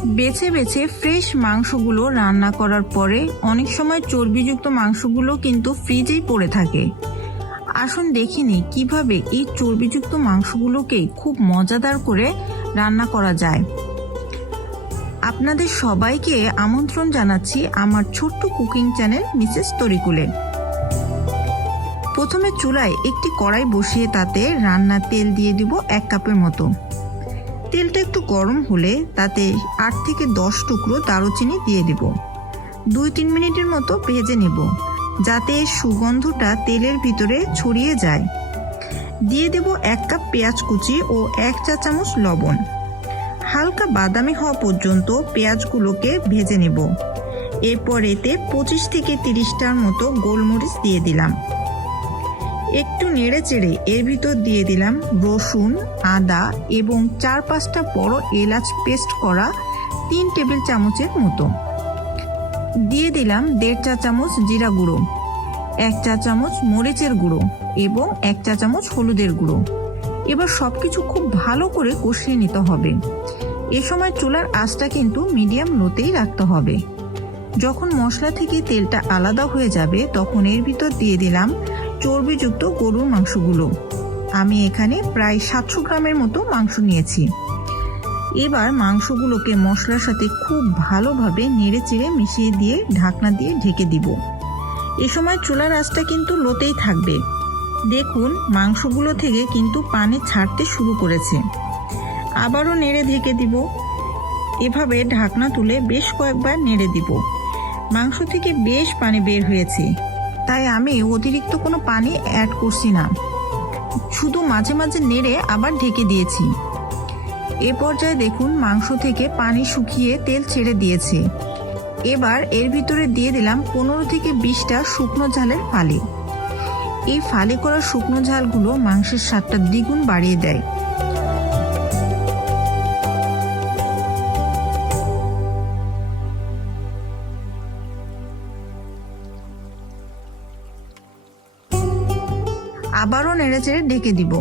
বেছে বেছে ফ্রেশ মাংসগুলো রান্না করার পরে অনেক সময় চর্বিযুক্ত মাংসগুলো কিন্তু ফ্রিজেই পড়ে থাকে। আসুন দেখিনি কিভাবে এই চর্বিযুক্ত মাংসগুলোকে খুব মজাদার করে রান্না করা যায়। আপনাদের সবাইকে আমন্ত্রণ জানাচ্ছি আমার ছোট্ট কুকিং চ্যানেল মিসেস তরিকুলে। প্রথমে চুলায় একটি কড়াই বসিয়ে তাতে রান্নার তেল দিয়ে দিব 1 কাপের মতো। তেলটা একটু গরম হলে তাতে 8 থেকে 10 টুকরো দারুচিনি দিয়ে দেব। 2-3 মিনিটের মতো ভেজে নেব যাতে সুগন্ধটা তেলের ভিতরে ছড়িয়ে যায়। দিয়ে দেব 1 কাপ পেঁয়াজ কুচি ও 1 চা চামচ লবণ। হালকা বাদামি হওয়া পর্যন্ত পেঁয়াজগুলোকে ভেজে নেব। এরপর এতে 25 থেকে 30টার মতো গোলমরিচ দিয়ে দিলাম। একটু নেড়ে চেড়ে এর ভিতর দিয়ে দিলাম রসুন, আদা এবং 4-5টা বড় এলাচ পেস্ট করা 3 টেবিল চামচের মতো। দিয়ে দিলাম 1.5 চা চামচ জিরা গুঁড়ো, 1 চা চামচ মরিচের গুঁড়ো এবং 1 চা চামচ হলুদের গুঁড়ো। এবার সবকিছু খুব ভালো করে কষিয়ে নিতে হবে। এ সময় চুলার আঁচটা কিন্তু মিডিয়াম লোতেই রাখতে হবে। যখন মশলা থেকে তেলটা আলাদা হয়ে যাবে তখন এর ভিতর দিয়ে দিলাম চর্বিযুক্ত গরুর মাংসগুলো। আমি এখানে প্রায় 700 গ্রামের মতো মাংস নিয়েছি। এবার মাংসগুলোকে মশলার সাথে খুব ভালোভাবে নেড়ে চেড়ে মিশিয়ে দিয়ে ঢাকনা দিয়ে ঢেকে দিব। এ সময় চুলার আঁচটা কিন্তু লোতেই থাকবে। দেখুন মাংসগুলো থেকে কিন্তু পানি ছাড়তে শুরু করেছে। আবারও নেড়ে ঢেকে দিব। এভাবে ঢাকনা তুলে বেশ কয়েকবার নেড়ে দিব। মাংস থেকে বেশ পানি বের হয়েছে, তাই আমি অতিরিক্ত কোনো পানি অ্যাড করছি না, শুধু মাঝে মাঝে নেড়ে আবার ঢেকে দিয়েছি। এ পর্যায়ে দেখুন মাংস থেকে পানি শুকিয়ে তেল ছেড়ে দিয়েছে। এবার এর ভিতরে দিয়ে দিলাম 15 থেকে 20টা শুকনো ঝালের ফালি। এই ফালি করা শুকনো ঝালগুলো মাংসের স্বাদটা দ্বিগুণ বাড়িয়ে দেয়। আবারও নেড়েচেড়ে ঢেকে দিব।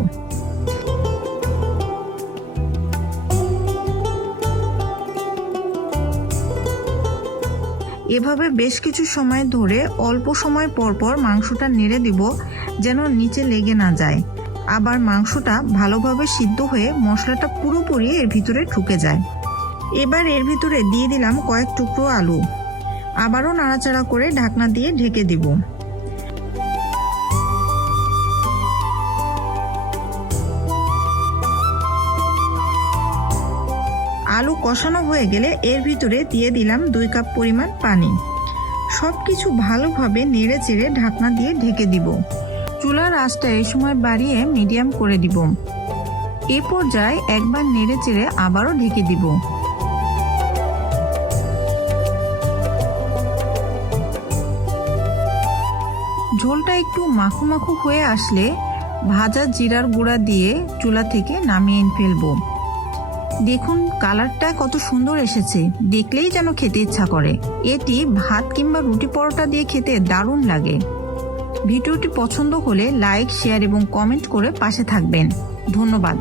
এভাবে বেশ কিছু সময় ধরে অল্প সময় পর পর মাংসটা নেড়ে দিব যেন নিচে লেগে না যায়। আবার মাংসটা ভালোভাবে সিদ্ধ হয়ে মশলাটা পুরোপুরি এর ভিতরে ঢুকে যায়। এবার এর ভিতরে দিয়ে দিলাম কয়েক টুকরো আলু। আবারও নাড়াচাড়া করে ঢাকনা দিয়ে ঢেকে দিব। আলু কষানো হয়ে গেলে এর ভিতরে দিয়ে দিলাম 2 কাপ পরিমাণ পানি। সবকিছু ভালোভাবে নেড়ে চেড়ে ঢাকনা দিয়ে ঢেকে দিব। চুলার আঁচটা এই সময় বাড়িয়ে মিডিয়াম করে দিব। এ পর্যায়ে একবার নেড়ে চেড়ে আবারও ঢেকে দিব। ঝোলটা একটু মাখো মাখো হয়ে আসলে ভাজা জিরার গুঁড়া দিয়ে চুলা থেকে নামিয়ে ফেলবো। দেখুন কালারটা কত সুন্দর এসেছে, দেখলেই যেন খেতে ইচ্ছা করে। এটি ভাত কিংবা রুটি পরোটা দিয়ে খেতে দারুণ লাগে। ভিডিওটি পছন্দ হলে লাইক, শেয়ার এবং কমেন্ট করে পাশে থাকবেন। ধন্যবাদ।